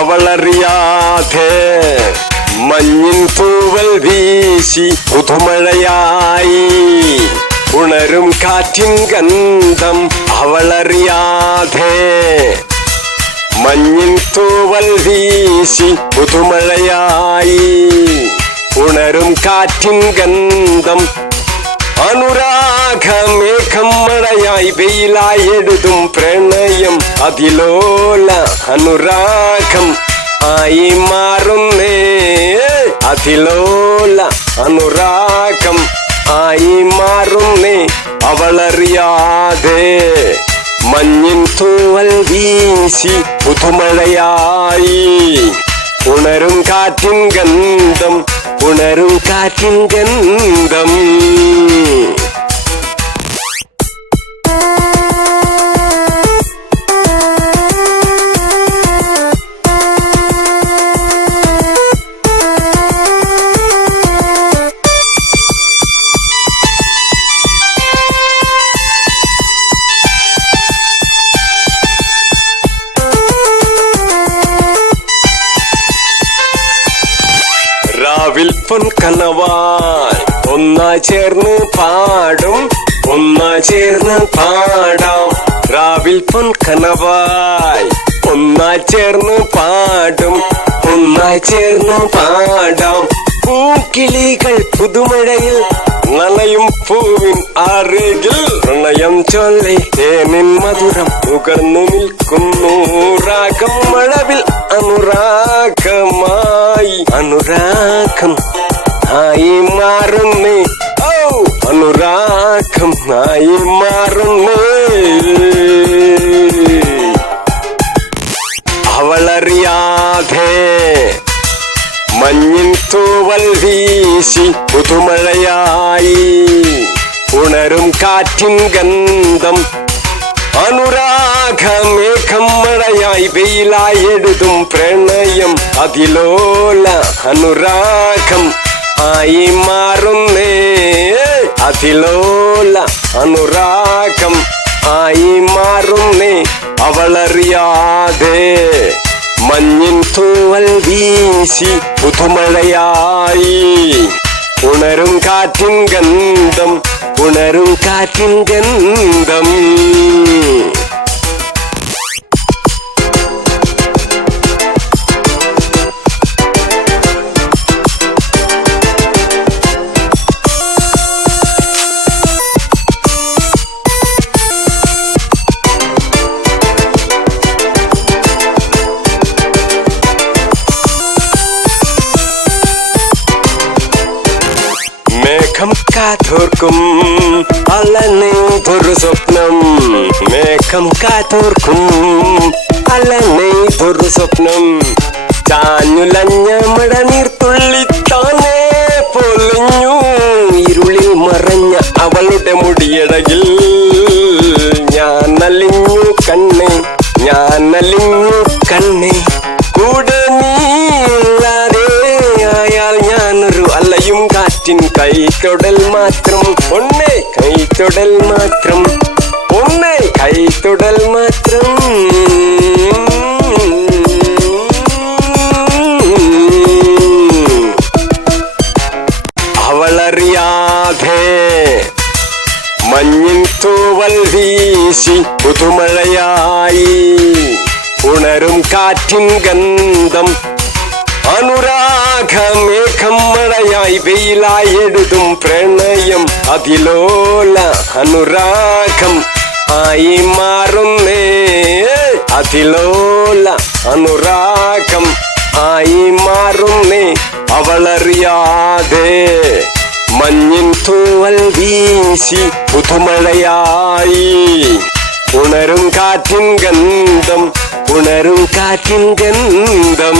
അവളറിയാതെ മഞ്ഞിൻ തൂവൽ വീശി പുതുമഴയായി ഉണരും കാറ്റിൻ ഗന്ധം അവളറിയാതെ മഞ്ഞിൻ തൂവൽ വീശി പുതുമഴയായി ഉണരും കാറ്റിൻ ഗന്ധം അനുരാഗമേഘം മഴയായി വെയിലായി എഴുതും പ്രണയം അതിലോല അനുരാഗം ആയി മാറുന്നേ അതിലോല അനുരാഗം ആയി മാറുന്നേ അവളറിയാതെ മഞ്ഞിൻ തൂവൽ വീശി പുതുമഴയായി ഉണരും കാറ്റിൻ ഗന്ധം ഉണരും കാറ്റിൻ ഗന്ധം രാവിൽ പൊൻകനവായി ഒന്നായി ചേർന്ന് പാടും ഒന്നായി ചേർന്ന് പാടാം രാവിൽ പൊൻകനവായി ഒന്നായി ചേർന്ന് പാടും ഒന്നായി ചേർന്ന് പാടാം പൂക്കിളികൾ പുതുമഴയിൽ നനയും പൂവിൻ അരികിൽ പ്രണയം ചൊല്ലി തേനിൻ മധുരം നുകർന്നു നിൽക്കുന്നു രാഗം മഴവിൽ അനുരാഗമായി അനുരാഗം ആയി മാറുന്നേ ഓ അനുരാഗം ആയി മാറുന്നേ അവളറിയാതെ മഞ്ഞിൻ തൂവൽ വീശി പുതുമഴയായി ഉണരും കാറ്റിൻ ഗന്ധം അനുരാഗമേഘം മഴയായി വെയിലായി എഴുതും പ്രണയം അതിലോല അനുരാഗം ആയി മാറുന്നേ അതിലോല അനുരാഗം ആയി മാറുന്നേ അവളറിയാതെ മഞ്ഞിൻ തൂവൽ വീശി പുതുമഴയായി ഉണരും കാറ്റിൻ ഗന്ധം ഉണരും കാറ്റിൻ ഗന്ധം മേഘം കാത്തോർക്കും അലനെയ്തൊരു സ്വപ്നം മേഘം കാത്തോർക്കും അലനെയ്തൊരു സ്വപ്നം ചാഞ്ഞുലഞ്ഞ മഴനീർത്തുള്ളിത്താനേ പൊലിഞ്ഞു ഇരുളിൽ മറഞ്ഞ അവളുടെ മുടിയടകിൽ ഞാൻ അലിഞ്ഞു കണ്ണേ ഞാൻ അലിഞ്ഞു കണ്ണേ കൂടെ നീല്ലാതെ ആയാൽ ഞാനൊരു അലയും കാറ്റിൻ കൈത്തൊടൽ മാത്രം ഒന്നേ കൈത്തൊടൽ മാത്രം ഒന്നേ കൈത്തൊടൽ മാത്രം അവളറിയാതെ മഞ്ഞിൻ തൂവൽ വീശി പുതുമഴയായി ഉണരും കാറ്റിൻ ഗന്ധം അനുരാഗമേഘം മഴയായി വെയിലായി എഴുതും പ്രണയം അതിലോല അനുരാഗം ആയി മാറുന്നേ അതിലോല അനുരാഗം ആയി മാറുന്നേ അവളറിയാതെ മഞ്ഞിൻ തൂവൽ വീശി പുതുമഴയായി ഉണരും കാറ്റിൻ ഗന്ധം ഉണരും കാറ്റിൻ ഗന്ധം